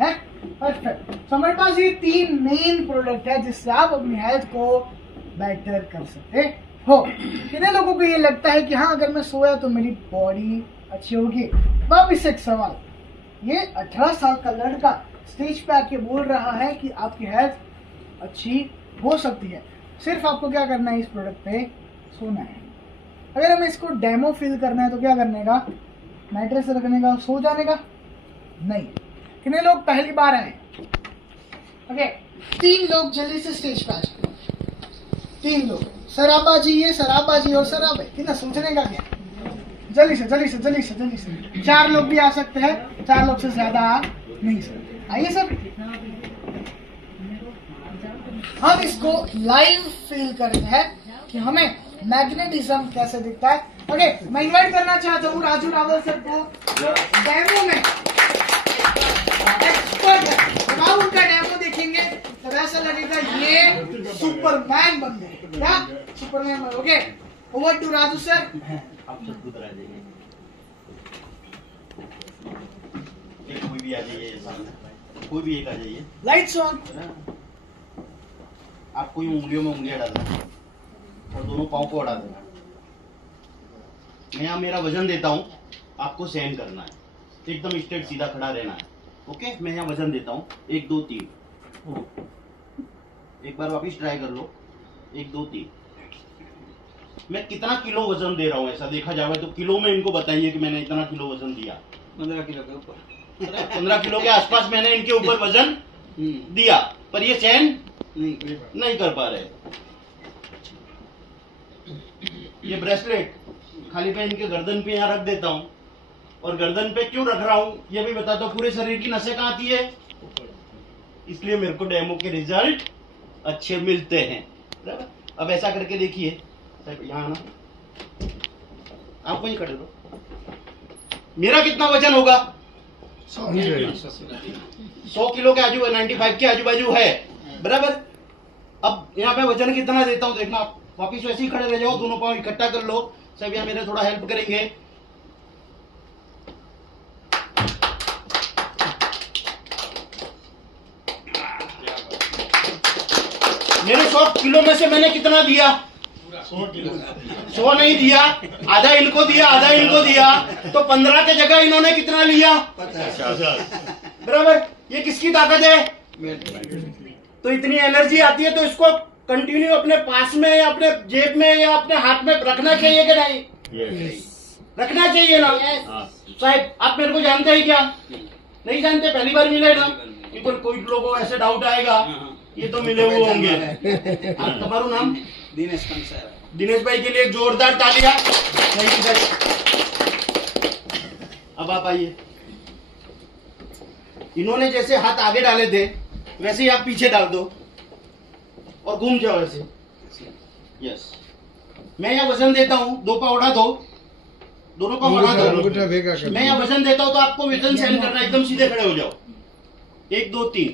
है। परफेक्ट। तो हमारे पास ये 3 मेन प्रोडक्ट है जिससे आप अपनी हेल्थ को बेटर कर सकते हो। कितने लोगों को ये लगता है कि हाँ अगर मैं सोया तो मेरी बॉडी अच्छी होगी। वापिस एक सवाल, ये 18 साल का लड़का स्टेज पे आके बोल रहा है कि आपकी हेल्थ अच्छी हो सकती है। सिर्फ आपको क्या करना है, इस प्रोडक्ट पे सोना है। अगर हमें इसको डेमो फील करना है तो क्या करने का, मैट्रेस रखने का, सो जाने का नहीं। कितने लोग पहली बार आए? ओके, 3 लोग जल्दी से स्टेज पे आ जाए। 3 लोग, सराबा जी, ये सराबा जी और सराबा, कितना सोचने का क्या, जल्दी से जल्दी से जल्दी से जल्दी से। 4 लोग भी आ सकते हैं, 4 लोग से ज्यादा आ नहीं सकते। आइए सर, हम इसको लाइव फील करते हैं कि हमें मैग्नेटिज्म कैसे दिखता है। ओके, मैं इन्वाइट करना चाहता हूँ राजू रावल सर को, जो डेमो में एक्सपर्ट है। जब आप उनका डेमो देखेंगे तब ऐसा लगेगा ये सुपरमैन बन गए। क्या सुपरमैन बन? Okay, over to Raju sir. आप सब खुद आ जाइए, कोई भी आ जाइए, कोई भी एक आ जाइए। Lights on. आपको यूं उंगलियों में उंगलियां डालना और दोनों पाँव को अड़ा देना। मैं यहाँ मेरा वजन देता हूँ, आपको सहन करना है, एकदम स्ट्रेट सीधा खड़ा रहना है। ओके, मैं यहाँ वजन देता हूँ, 1 2 3। एक बार वापिस ट्राई कर लो, 1 2 3। मैं कितना किलो वजन दे रहा हूँ ऐसा देखा जाए तो किलो में इनको बताइए कि मैंने इतना किलो वजन दिया। 15 किलो के ऊपर, 15 किलो के आसपास मैंने इनके ऊपर वजन दिया, पर ये सहन नहीं कर पा रहे। ये ब्रेसलेट खाली मैं इनके गर्दन पे यहाँ रख देता हूँ, और गर्दन पे क्यों रख रहा हूँ ये भी बताता हूँ। पूरे शरीर की नसें कहाँ आती है, इसलिए मेरे को डेमो के रिजल्ट अच्छे मिलते हैं। अब ऐसा करके देखिए, यहाँ आना, आप वहीं खड़े रहो। मेरा कितना वजन होगा? 100 किलो के आजू, 95 के आजू बाजू है, बराबर। अब यहाँ पे वजन कितना देता हूँ देखना। वापिस वैसे ही खड़े रह जाओ, दोनों पाँव इकट्ठा कर लो। सब यहाँ मेरे थोड़ा हेल्प करेंगे। मेरे 100 किलो में से मैंने कितना दिया? 100 किलो। 100 नहीं दिया, आधा इनको दिया, आधा इनको दिया, तो 15 के जगह इन्होंने कितना लिया? 50। बराबर। ये किसकी ताकत है? तो इतनी एनर्जी आती है तो इसको कंटिन्यू अपने पास में या अपने जेब में या अपने हाथ में रखना चाहिए कि नहीं? रखना चाहिए ना। साहब आप मेरे को जानते हैं क्या? नहीं जानते, पहली बार मिले ना। कोई लोगों को ऐसे डाउट आएगा, ये तो मिले हुए होंगे। तुम्हारा नाम? दिनेश कंसारा। दिनेश भाई के लिए एक जोरदार तालियां। अब आप आइए। इन्होंने जैसे हाथ आगे डाले थे वैसे ही आप पीछे डाल दो और घूम जाओ ऐसे। यस, मैं यहाँ वजन देता हूँ, 2 पाँव उड़ा दो, दोनों पाँव उड़ा दो। मैं यहाँ वजन देता हूँ तो आपको वजन सहन करना, एकदम सीधे खड़े हो जाओ। 1 2 3।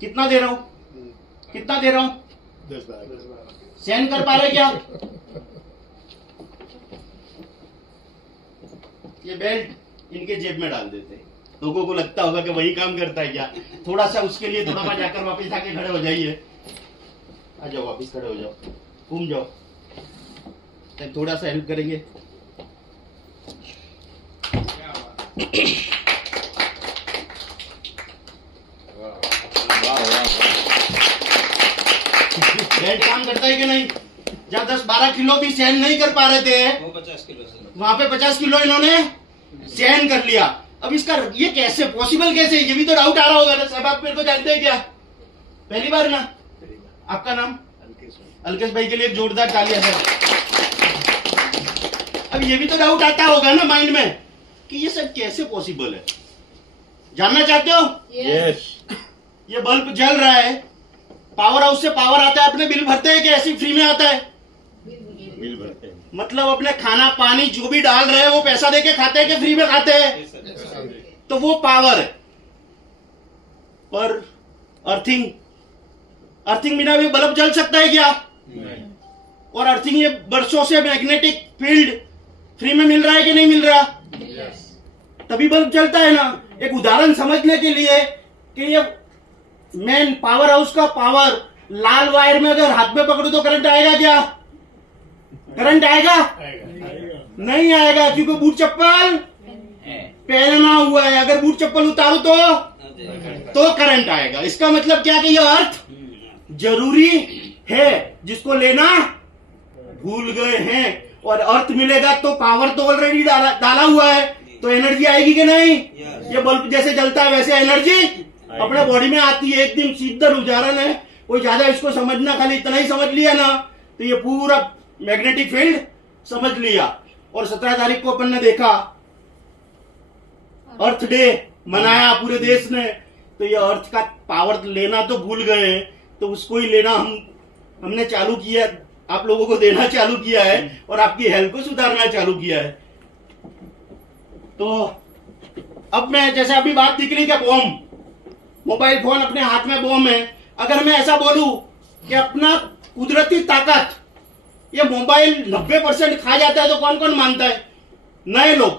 कितना दे रहा हूँ? कितना दे रहा हूँ? 10 12। सहन कर पा रहे क्या? ये बेल्ट इनके जेब में डाल देते। लोगों को लगता होगा कि वही काम करता है क्या? थोड़ा सा उसके लिए थोड़ा बार जाकर वापस आके खड़े हो जाइए। आ जाओ, वापस खड़े हो जाओ, घूम जाओ। थोड़ा सा हेल्प करेंगे। बेल्ट काम करता है कि नहीं? जब 10-12 किलो भी सहन नहीं कर पा रहे थे, वो 50 किलो से, वहां पे 50 किलो इन्होंने सहन कर लिया। अब इसका ये कैसे पॉसिबल, कैसे? ये भी तो डाउट आ रहा होगा ना। साहब आप मेरे को जानते हैं क्या? पहली बार ना? आपका नाम? अलकेश भाई के लिए एक जोरदार तालियां सर। अब ये भी तो डाउट आता होगा ना माइंड में कि ये सब कैसे पॉसिबल है। जानना चाहते हो? यस। ये बल्ब जल रहा है, पावर हाउस से पावर आता है, अपने बिल भरते हैं कि ऐसे फ्री में आता है? बिल भरते हैं। मतलब अपने खाना पानी जो भी डाल रहे हैं वो पैसा देके खाते हैं कि फ्री में खाते हैं? तो वो पावर है। पर अर्थिंग बिना भी बल्ब जल सकता है क्या? नहीं। और अर्थिंग ये वर्षों से मैग्नेटिक फील्ड फ्री में मिल रहा है कि नहीं मिल रहा? यस। तभी बल्ब जलता है ना। एक उदाहरण समझने के लिए कि ये मेन पावर हाउस का पावर लाल वायर में अगर हाथ में पकड़ू तो करंट आएगा क्या? करंट आएगा? नहीं आएगा, क्योंकि बूट चप्पल पहना हुआ है। अगर बूट चप्पल उतारू तो करंट आएगा। इसका मतलब क्या कि ये अर्थ जरूरी है, जिसको लेना भूल गए हैं। और अर्थ मिलेगा तो पावर तो ऑलरेडी डाला हुआ है, तो एनर्जी आएगी कि नहीं? ये बल्ब जैसे जलता है वैसे एनर्जी अपने बॉडी में आती है। एक दिन सीधा उदाहरण है, कोई ज्यादा इसको समझना, खाली इतना ही समझ लिया ना तो ये पूरा मैग्नेटिक फील्ड समझ लिया। और 17 तारीख को अपन ने देखा अर्थ डे मनाया पूरे देश ने, तो ये अर्थ का पावर लेना तो भूल गए हैं, तो उसको ही लेना हमने चालू किया, आप लोगों को देना चालू किया है और आपकी हेल्थ को सुधारना चालू किया है। तो अब मैं जैसे अभी बात निकली क्या, बॉम्ब, मोबाइल फोन अपने हाथ में बॉम्ब है। अगर मैं ऐसा बोलूं कि अपना कुदरती ताकत ये मोबाइल 90% खा जाता है तो कौन कौन मानता है? नए लोग,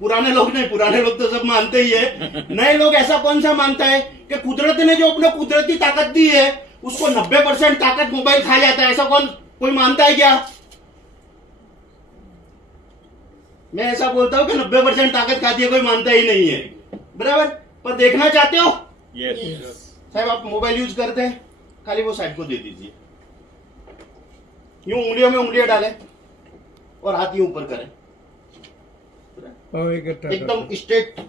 पुराने लोग नहीं, पुराने लोग तो सब मानते ही है। नए लोग ऐसा कौन सा मानता है कि कुदरत ने जो अपने कुदरती ताकत दी है उसको 90% ताकत मोबाइल खा जाता है? ऐसा कोई मानता है क्या? मैं ऐसा बोलता हूं कि 90% ताकत खाती है, कोई मानता ही नहीं है, बराबर। पर देखना चाहते हो यस साहब, आप मोबाइल यूज करते हैं, खाली वो साइड को दे दीजिए, यूं उंगलियों में उंगलियां डालें और हाथ यूं ऊपर करें, एकदम स्ट्रेट,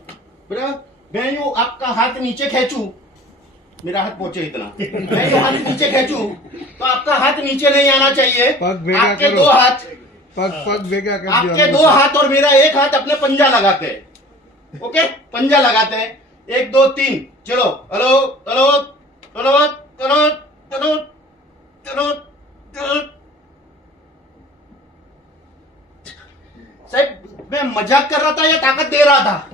बराबर। मैं यूं आपका हाथ नीचे खींचूं, मेरा हाथ पहुंचे इतना, मैं यूं हाथ नीचे खींचूं तो आपका हाथ नीचे नहीं आना चाहिए। आपके दो हाथ, पग भेगा कर दिया। आपके दो हाथ और मेरा एक हाथ अपने पंजा लगाते हैं, ओके, पंजा लगाते हैं, 1 2 3, चलो, hello hello hello hello hello hello hello. साहब मैं मजाक कर रहा था या ताकत दे रहा था?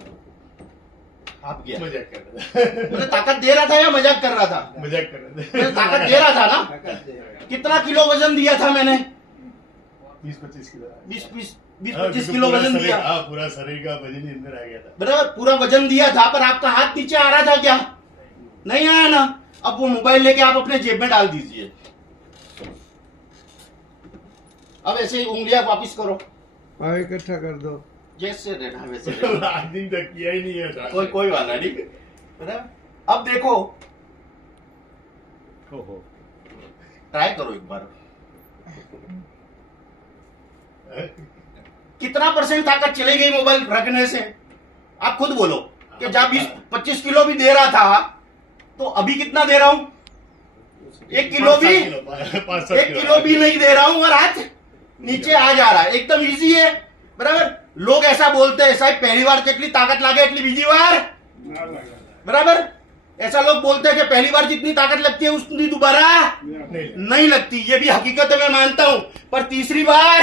आप क्या मजाक कर रहे थे। मैंने ताकत दे रहा था या मजाक कर रहा था? मजाक कर रहे थे। मैंने ताकत दे रहा था ना। कितना किलो वजन दिया था मैंने? 20-25 किलो। 20-25 किलो वजन दिया। हाँ, पूरा शरीर का वजन ही अंदर आ गया था। बराबर, पूरा वजन दिया था, पर आपका हाथ नीचे आ रहा था क्या? नहीं आया ना। अब वो मोबाइल लेके आप अपने जेब में डाल दीजिए। अब ऐसे उंगलियां वापिस करो, पाँव इकट्ठा कर दो। जैसे रहना वैसे रहना। आज दिन तक किया ही नहीं है। कोई वाला नहीं, बराबर। अब देखो, ओहो। ट्राई करो एक बार, कितना % ताकत चली गई मोबाइल रखने से? आप खुद बोलो कि जब 20-25 किलो भी दे रहा था तो अभी कितना दे रहा हूं? 1 किलो भी, 1 किलो भी नहीं दे रहा हूं और हाथ नीचे आ जा रहा है। एकदम इजी है, बराबर। लोग ऐसा बोलते हैं साहब पहली बार जेटली ताकत लागे एटली बीजी बार, बराबर। ऐसा लोग बोलते हैं कि पहली बार जितनी ताकत लगती है उतनी दोबारा नहीं लगती। ये भी हकीकत है, मैं मानता हूं। पर तीसरी बार,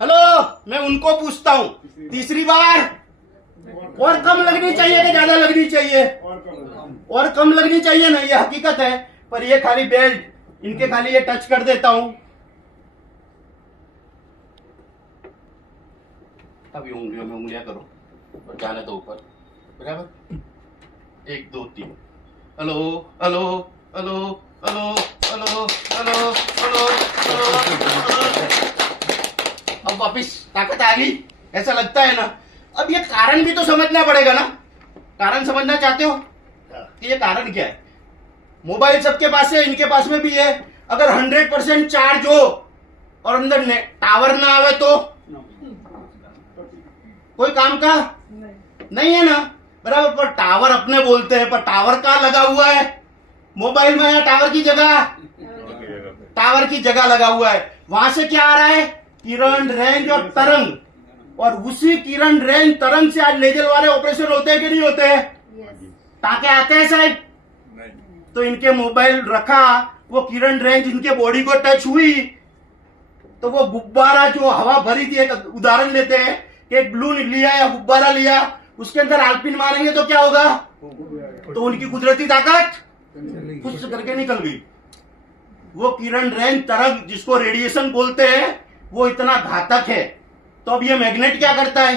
हेलो, मैं उनको पूछता हूं, तीसरी बार और कम लगनी चाहिए कि ज्यादा लगनी चाहिए? और कम लगनी चाहिए ना, ये हकीकत है। पर ये खाली बेल्ट, इनके खाली ये टच कर देता हूं, अभी उंगलियों में उंगलियां करो और जाने दो ऊपर, बराबर। 1 2 3, hello hello hello hello hello hello hello hello. अब वापिस ताकत आ गई, ऐसा लगता है ना। अब ये कारण भी तो समझना पड़ेगा ना। कारण समझना चाहते हो कि ये कारण क्या है? मोबाइल सबके पास है, इनके पास में भी है। अगर 100% चार्ज हो और अंदर टावर ना आवे तो कोई काम का नहीं है ना, बराबर। पर टावर अपने बोलते हैं, पर टावर कहाँ लगा हुआ है मोबाइल में? या टावर की जगह, टावर की जगह लगा हुआ है। वहां से क्या आ रहा है? किरण, रेंज और तरंग। और उसी किरण, रेंज, तरंग से आज लेजर वाले ऑपरेशन होते हैं कि नहीं होते हैं? टाके आते हैं साहब। तो इनके मोबाइल रखा, वो किरण, रेंज इनके बॉडी को टच हुई तो वो गुब्बारा जो हवा भरी थी, एक उदाहरण लेते हैं कि एक ब्लून लिया या गुब्बारा लिया, उसके अंदर आलपिन मारेंगे तो क्या होगा? तो उनकी कुदरती ताकत खुद से करके निकल गई। वो किरण, रेंज, तरंग जिसको रेडिएशन बोलते हैं, वो इतना घातक है। तो अब ये मैग्नेट क्या करता है?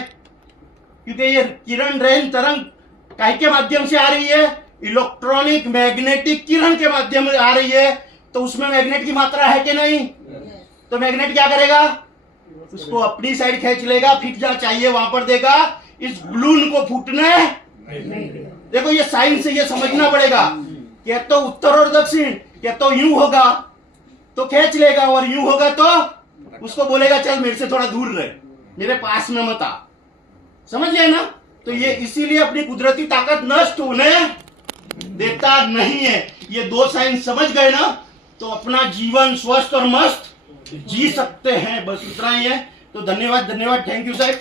क्योंकि ये किरण रेन तरंग काय के माध्यम से आ रही है, इलेक्ट्रॉनिक मैग्नेटिक किरण के माध्यम से आ रही है, तो उसमें मैग्नेट की मात्रा है कि नहीं? तो मैग्नेट क्या करेगा? उसको अपनी साइड खींच लेगा, फिट जहां चाहिए वहां पर देगा, इस बलून को फूटने देखो ये साइंस से ये समझना पड़ेगा कि तो उत्तर और दक्षिण, क्या तो यूं होगा तो खींच लेगा, और यूं होगा तो उसको बोलेगा चल मेरे से थोड़ा दूर रहे, मेरे पास में मत आ। समझ गए ना? तो ये इसीलिए अपनी कुदरती ताकत नष्ट होने देता नहीं है। ये दो साइंस समझ गए ना, तो अपना जीवन स्वस्थ और मस्त जी सकते हैं। बस इतना ही है। तो धन्यवाद, थैंक यू साहब।